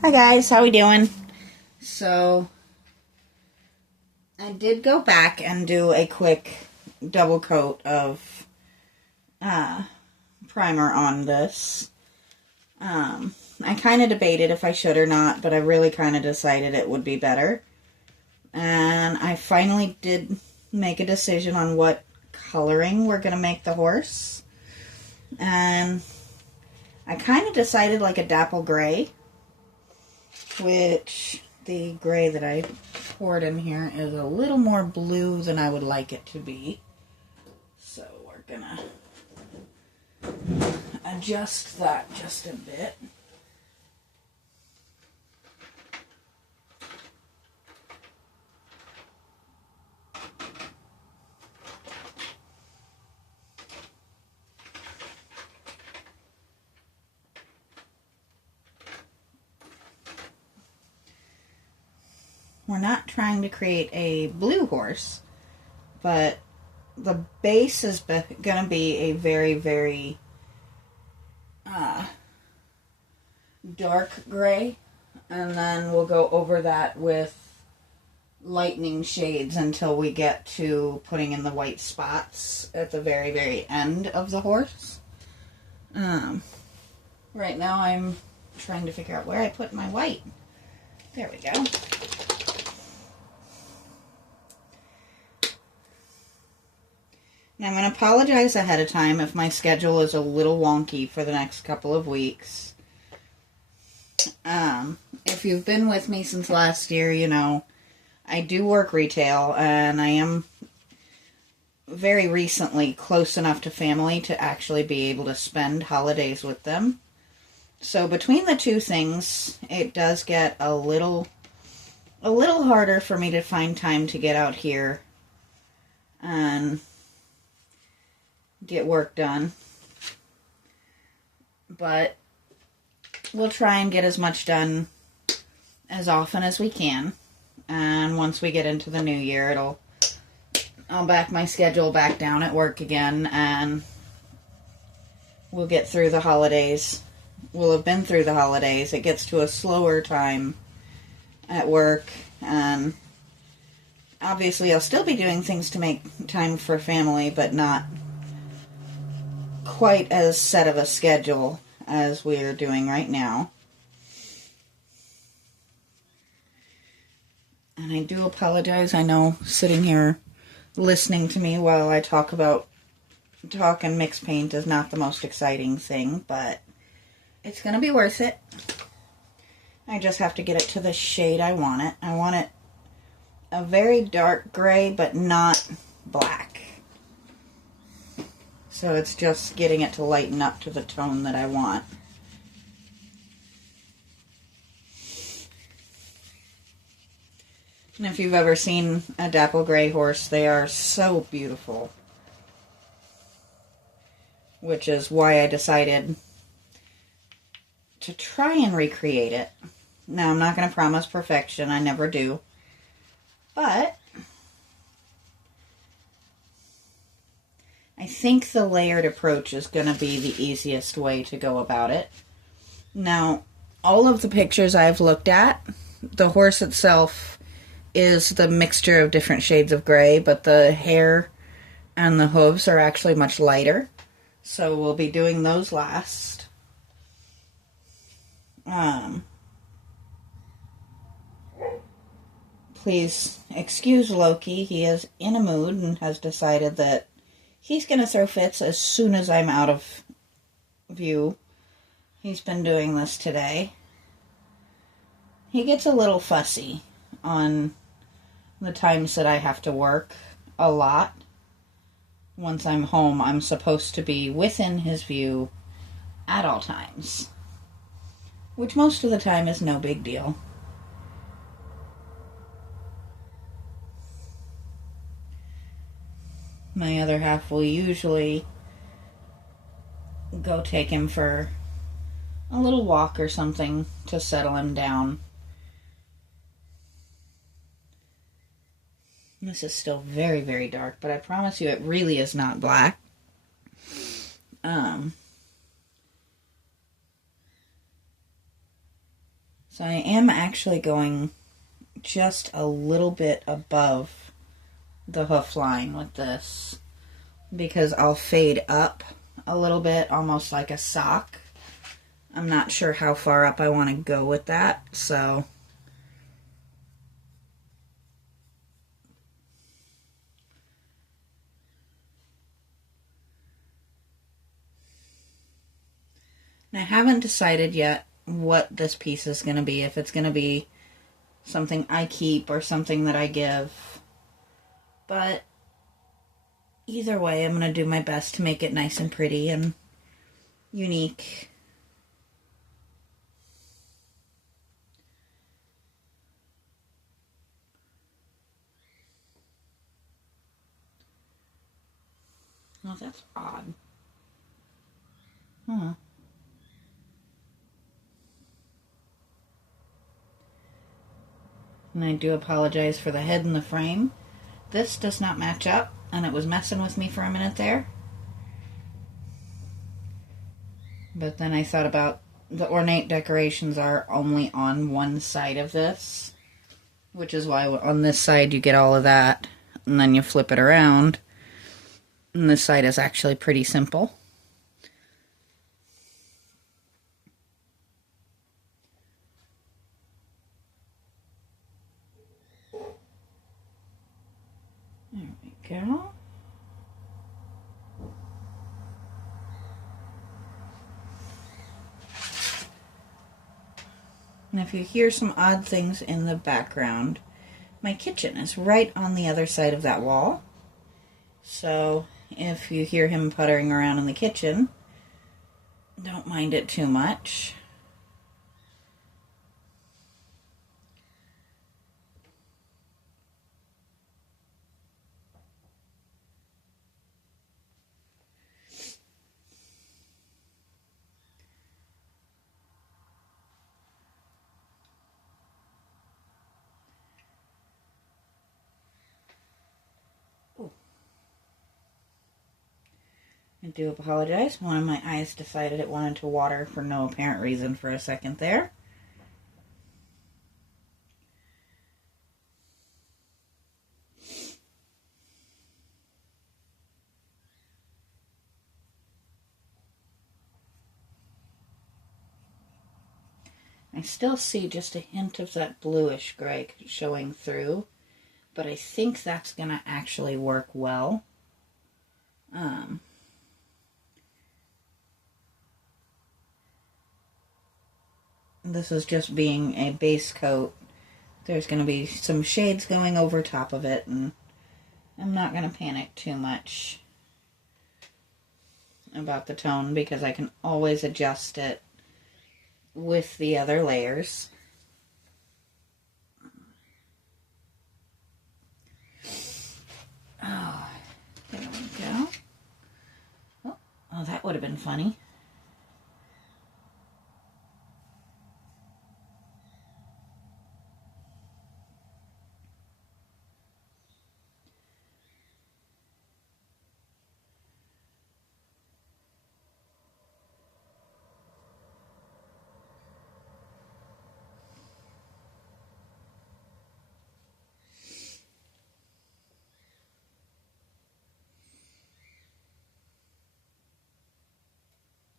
Hi guys, how we doing? So, I did go back and do a quick double coat of primer on this. I kind of debated if I should or not, but I really kind of decided it would be better. And I finally did make a decision on what coloring we're going to make the horse. And I kind of decided like a dapple gray, which the gray that I poured in here is a little more blue than I would like it to be. So we're gonna adjust that just a bit. We're not trying to create a blue horse, but the base is going to be a very, very dark gray, and then we'll go over that with lightning shades until we get to putting in the white spots at the very, very end of the horse. Right now I'm trying to figure out where I put my white. There we go. Now, I'm going to apologize ahead of time if my schedule is a little wonky for the next couple of weeks. If you've been with me since last year, you know, I do work retail, and I am very recently close enough to family to actually be able to spend holidays with them. So between the two things, it does get a little harder for me to find time to get out here and get work done, but we'll try and get as much done as often as we can, and once we get into the new year, I'll back my schedule back down at work again, and we'll get through the holidays. We'll have been through the holidays. It gets to a slower time at work, and obviously I'll still be doing things to make time for family, but not quite as set of a schedule as we're doing right now. And I do apologize. I know sitting here listening to me while I talk and mix paint is not the most exciting thing, but it's going to be worth it. I just have to get it to the shade I want it. I want it a very dark gray, but not black. So it's just getting it to lighten up to the tone that I want. And if you've ever seen a dapple gray horse, they are so beautiful. Which is why I decided to try and recreate it. Now, I'm not going to promise perfection. I never do. But I think the layered approach is going to be the easiest way to go about it. Now, all of the pictures I've looked at, the horse itself is the mixture of different shades of gray, but the hair and the hooves are actually much lighter. So we'll be doing those last. Please excuse Loki. He is in a mood and has decided that he's going to throw fits as soon as I'm out of view. He's been doing this today. He gets a little fussy on the times that I have to work a lot. Once I'm home, I'm supposed to be within his view at all times, which most of the time is no big deal. My other half will usually go take him for a little walk or something to settle him down. This is still very, very dark, but I promise you it really is not black. So I am actually going just a little bit above the hoof line with this, because I'll fade up a little bit, almost like a sock. I'm not sure how far up I want to go with that, so and I haven't decided yet what this piece is going to be, if it's going to be something I keep or something that I give. But either way, I'm going to do my best to make it nice and pretty and unique. Oh, that's odd. Huh. And I do apologize for the head and the frame. This does not match up, and it was messing with me for a minute there. But then I thought about the ornate decorations are only on one side of this, which is why on this side you get all of that, and then you flip it around, and this side is actually pretty simple. There we go. And if you hear some odd things in the background, my kitchen is right on the other side of that wall. So if you hear him puttering around in the kitchen, don't mind it too much. I do apologize. One of my eyes decided it wanted to water for no apparent reason for a second there. I still see just a hint of that bluish gray showing through, but I think that's going to actually work well. This is just being a base coat. There's going to be some shades going over top of it, and I'm not going to panic too much about the tone because I can always adjust it with the other layers. Oh, there we go. Oh, that would have been funny.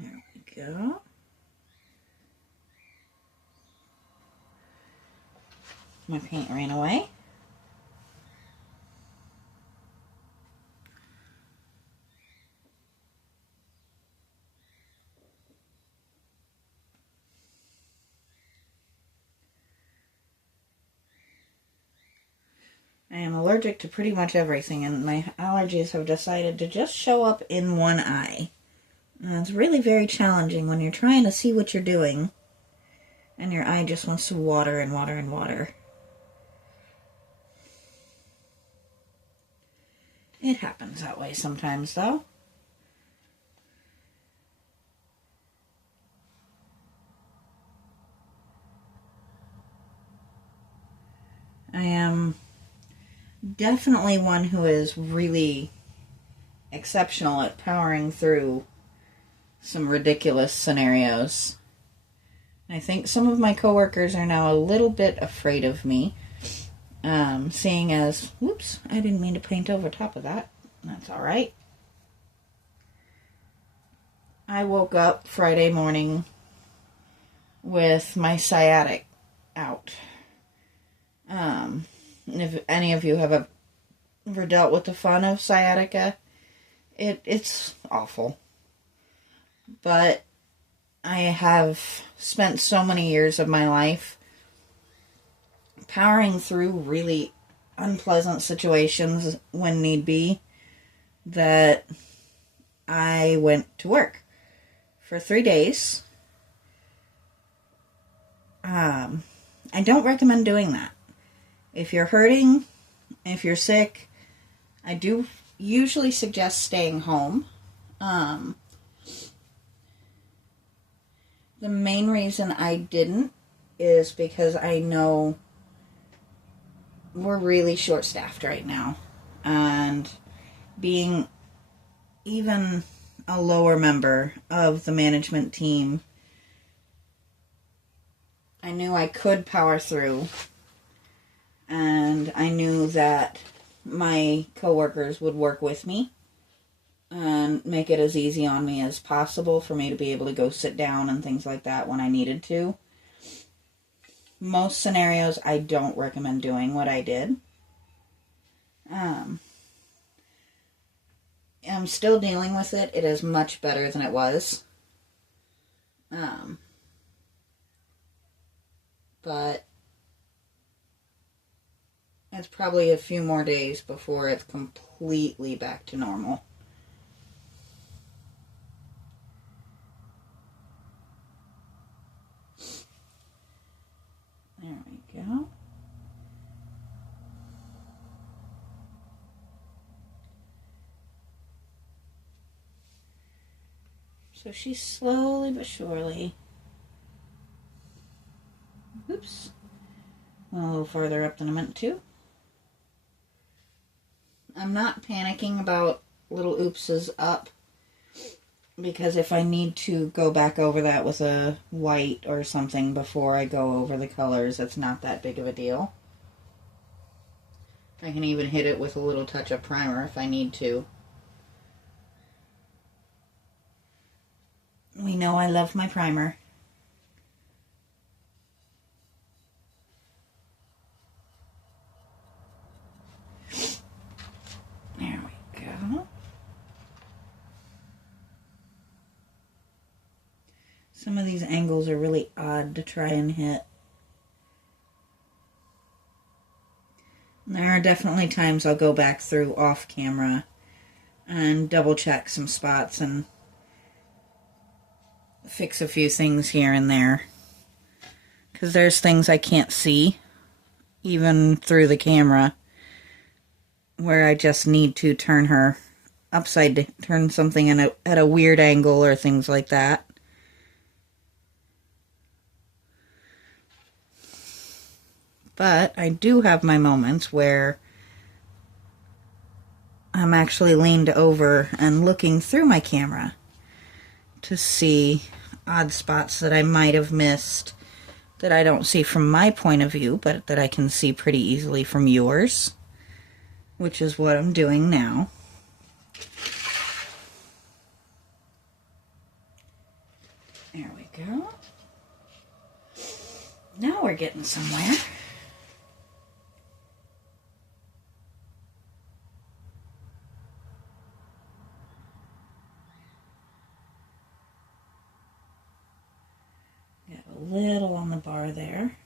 There we go. My paint ran away. I am allergic to pretty much everything, and my allergies have decided to just show up in one eye. And it's really very challenging when you're trying to see what you're doing, and your eye just wants to water and water and water. It happens that way sometimes, though. I am definitely one who is really exceptional at powering through some ridiculous scenarios. I think some of my coworkers are now a little bit afraid of me, seeing as, whoops, I didn't mean to paint over top of that. That's all right. I woke up Friday morning with my sciatic out. If any of you have ever dealt with the fun of sciatica, it's awful. But I have spent so many years of my life powering through really unpleasant situations when need be that I went to work for 3 days. I don't recommend doing that. If you're hurting, if you're sick, I do usually suggest staying home. The main reason I didn't is because I know we're really short-staffed right now. And being even a lower member of the management team, I knew I could power through, and I knew that my coworkers would work with me and make it as easy on me as possible for me to be able to go sit down and things like that when I needed to. Most scenarios, I don't recommend doing what I did. I'm still dealing with it. It is much better than it was. But it's probably a few more days before it's completely back to normal. There we go. So she's slowly but surely. Oops. Went a little farther up than I meant to. I'm not panicking about little oopses up, because if I need to go back over that with a white or something before I go over the colors, it's not that big of a deal. I can even hit it with a little touch of primer if I need to. We know I love my primer. There we go. Some of these angles are really odd to try and hit. There are definitely times I'll go back through off camera and double check some spots and fix a few things here and there. Because there's things I can't see, even through the camera, where I just need to turn her turn something at a weird angle or things like that. But I do have my moments where I'm actually leaned over and looking through my camera to see odd spots that I might have missed that I don't see from my point of view, but that I can see pretty easily from yours, which is what I'm doing now. There we go. Now we're getting somewhere. Little on the bar there.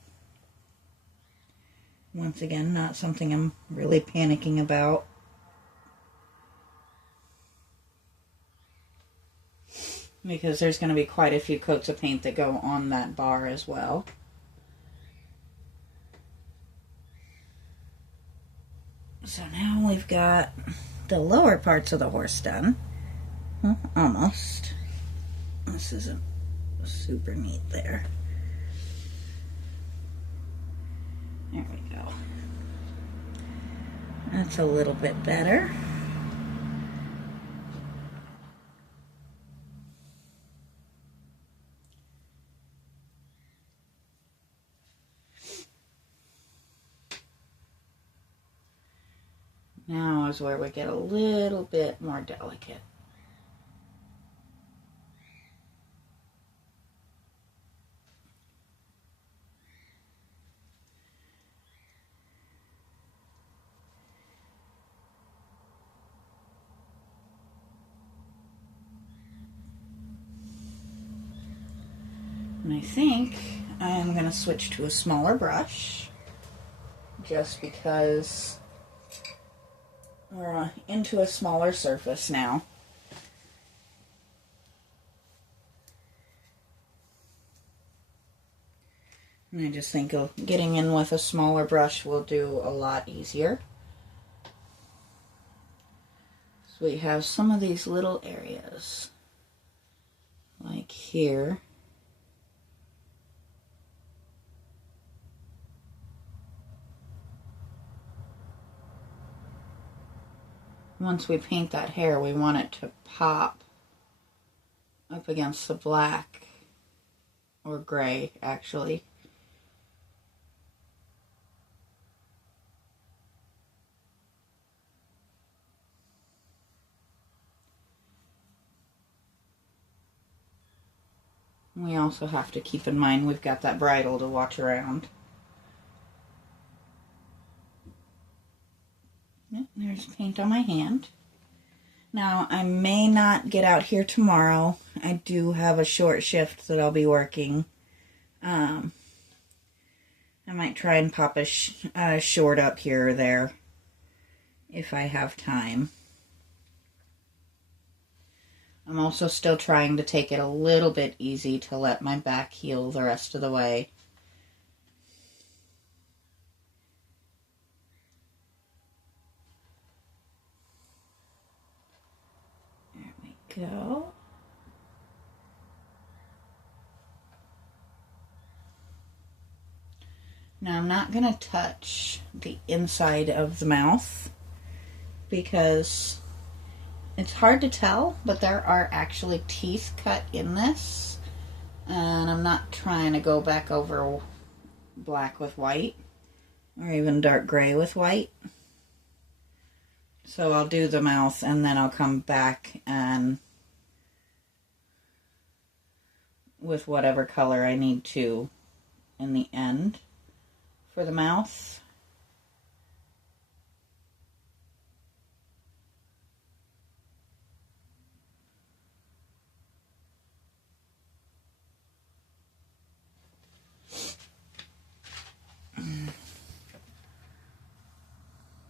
Once again, not something I'm really panicking about. Because there's going to be quite a few coats of paint that go on that bar as well. So now we've got the lower parts of the horse done. Well, almost. This isn't super neat there. There we go. That's a little bit better. Now is where we get a little bit more delicate. And I think I'm going to switch to a smaller brush just because we're into a smaller surface now. And I just think getting in with a smaller brush will do a lot easier. So we have some of these little areas, like here. Once we paint that hair, we want it to pop up against the black, or gray, actually. We also have to keep in mind we've got that bridle to watch around. Yep, there's paint on my hand. Now, I may not get out here tomorrow. I do have a short shift that I'll be working. I might try and pop a short up here or there if I have time. I'm also still trying to take it a little bit easy to let my back heal the rest of the way. There we go. Now I'm not going to touch the inside of the mouth because it's hard to tell, but there are actually teeth cut in this. And I'm not trying to go back over black with white or even dark gray with white. So I'll do the mouth and then I'll come back and with whatever color I need to in the end for the mouth.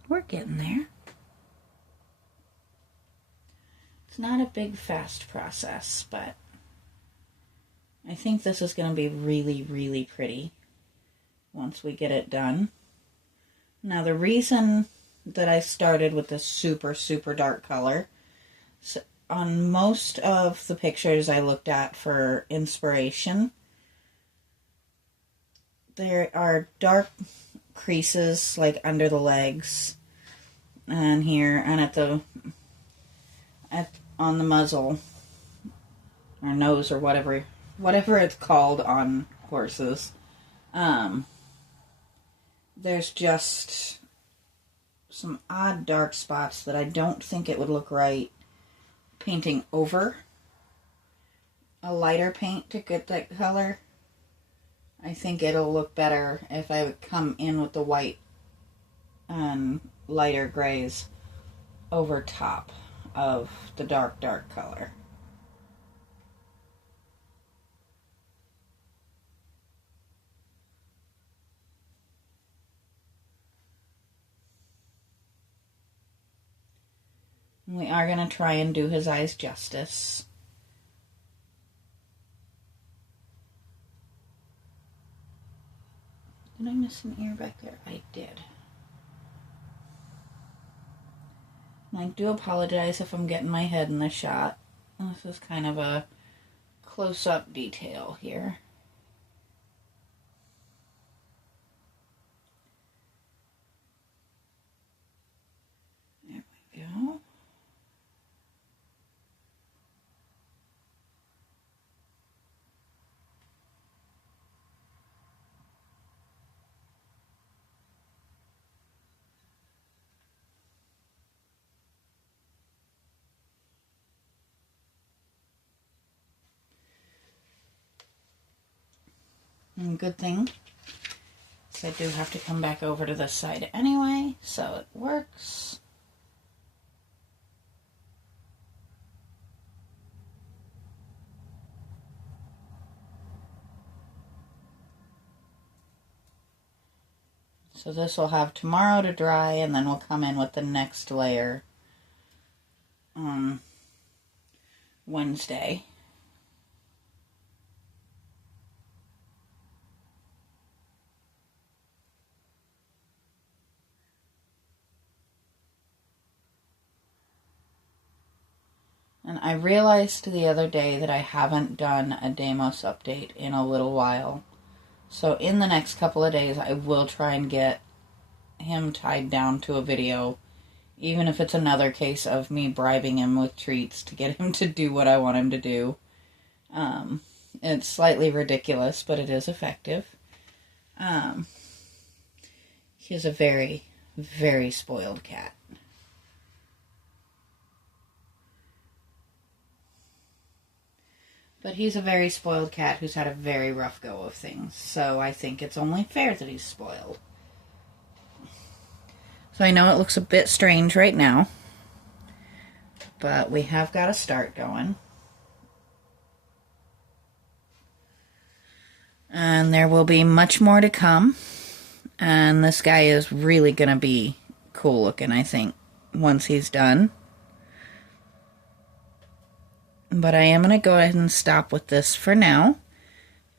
We're getting there. It's not a big, fast process, but I think this is going to be really, really pretty once we get it done. Now, the reason that I started with this super, super dark color, so on most of the pictures I looked at for inspiration, there are dark creases like under the legs and here and on the muzzle or nose or whatever it's called on horses. There's just some odd dark spots that I don't think it would look right painting over a lighter paint to get that color. I think it'll look better if I would come in with the white and lighter grays over top of the dark color. We are going to try and do his eyes justice. Did I miss an ear back there? I did. And I do apologize if I'm getting my head in the shot. This is kind of a close-up detail here. There we go. And good thing. So I do have to come back over to this side anyway, so it works. So this will have tomorrow to dry, and then we'll come in with the next layer on Wednesday. And I realized the other day that I haven't done a Deimos update in a little while. So in the next couple of days, I will try and get him tied down to a video, even if it's another case of me bribing him with treats to get him to do what I want him to do. It's slightly ridiculous, but it is effective. He's a very, very spoiled cat. But he's a very spoiled cat who's had a very rough go of things, so I think it's only fair that he's spoiled. So I know it looks a bit strange right now, but we have got a start going. And there will be much more to come, and this guy is really going to be cool looking, I think, once he's done. But I am going to go ahead and stop with this for now.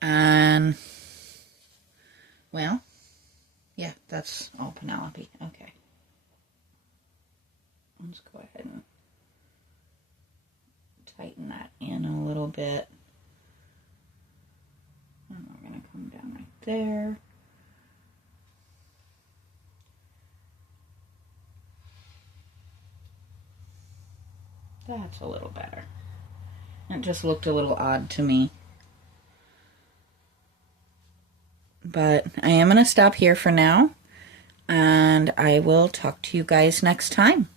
And, well, yeah, that's all Penelope. Okay. Let's go ahead and tighten that in a little bit. And we're going to come down right there. That's a little better. It just looked a little odd to me. But I am going to stop here for now, and I will talk to you guys next time.